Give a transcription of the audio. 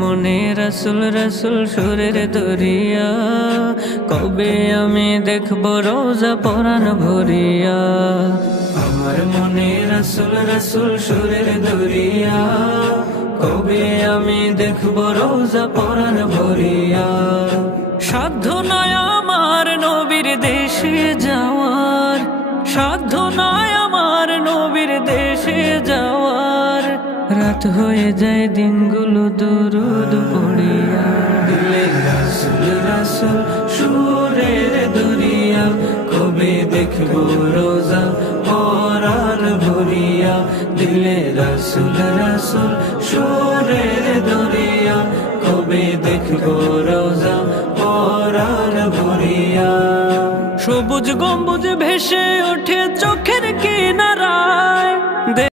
মনে রাসূল রাসূল সুরের দরিয়া, কবে আমি দেখব রোজা পরাণ ভরিয়া। আমার মনে রাসূল রাসূল সুরের দরিয়া, কবে আমি দেখব রোজা পরাণ ভরিয়া। সাধ্য নয় আমার নবীর দেশে যাওয়ার, সাধ্য নয় আমার নবীর দেশে যাওয়ার, রাত হয়ে যায় দিনগুলো দুরুদ পড়িয়া। দিলে রাসূল রাসূল সুরের দরিয়া, কবে দেখব রোজা পরাণ ভরিয়া। দিলে রাসূল রাসূল সুরের দরিয়া, কবে দেখব রোজা পরাণ ভরিয়া। সবুজ গম্বুজ ভেসে ওঠে চোখের কিনারায়,